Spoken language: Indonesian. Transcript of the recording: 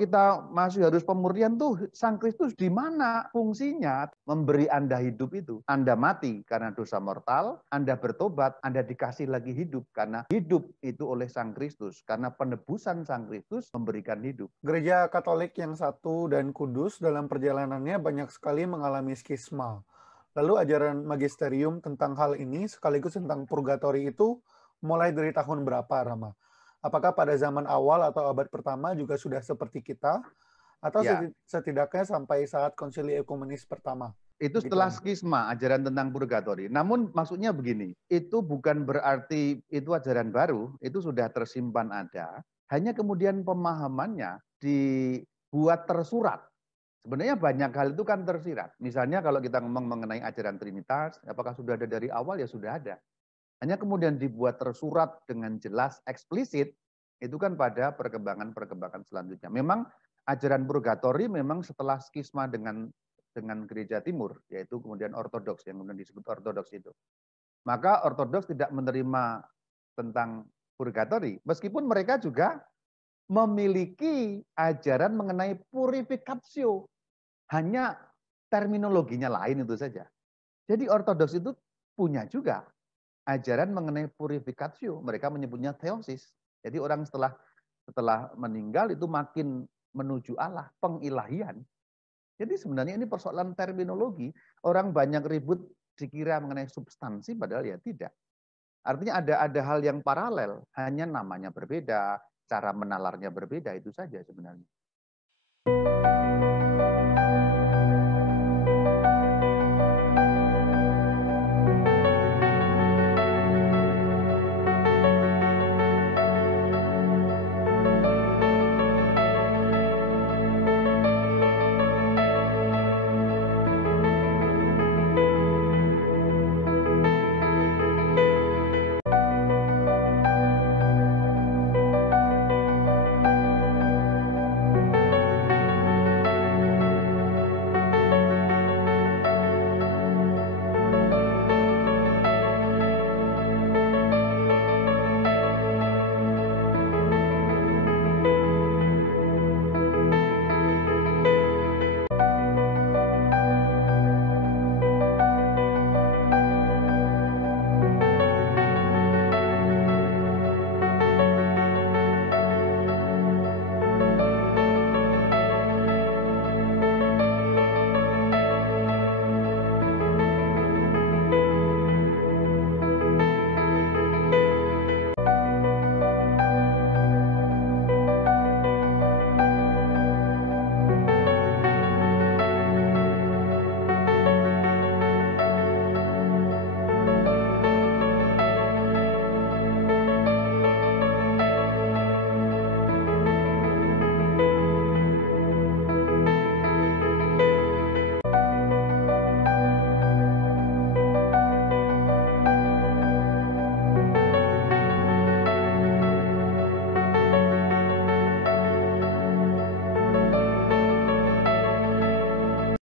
kita masih harus pemurnian tuh, Sang Kristus di mana fungsinya? Memberi Anda hidup itu. Anda mati karena dosa mortal, Anda bertobat, Anda dikasih lagi hidup karena hidup itu oleh Sang Kristus. Karena penebusan Sang Kristus memberikan hidup. Gereja Katolik yang satu dan kudus dalam perjalanannya banyak sekali mengalami skisma. Lalu ajaran magisterium tentang hal ini sekaligus tentang purgatori itu mulai dari tahun berapa, Rama? Apakah pada zaman awal atau abad pertama juga sudah seperti kita? Atau Ya, setidaknya sampai saat konsili ekumenis pertama? itu Begitu, setelah Rama. skisma, ajaran tentang purgatori. Namun maksudnya begini, itu bukan berarti itu ajaran baru, itu sudah tersimpan ada. Hanya kemudian pemahamannya dibuat tersurat. Sebenarnya banyak hal itu kan tersirat. Misalnya kalau kita ngomong mengenai ajaran Trinitas, apakah sudah ada dari awal? Ya sudah ada. Hanya kemudian dibuat tersurat dengan jelas, eksplisit, itu kan pada perkembangan-perkembangan selanjutnya. Memang ajaran purgatori memang setelah skisma dengan gereja timur, yaitu kemudian ortodoks, yang kemudian disebut ortodoks itu. Maka ortodoks tidak menerima tentang purgatori, meskipun mereka juga memiliki ajaran mengenai purificatio. Hanya terminologinya lain itu saja. Jadi ortodoks itu punya juga ajaran mengenai purificatio. Mereka menyebutnya theosis. Jadi orang setelah meninggal itu makin menuju Allah, pengilahian. Jadi sebenarnya ini persoalan terminologi. Orang banyak ribut dikira mengenai substansi, padahal ya tidak. Artinya ada hal yang paralel, hanya namanya berbeda, cara menalarnya berbeda, itu saja sebenarnya.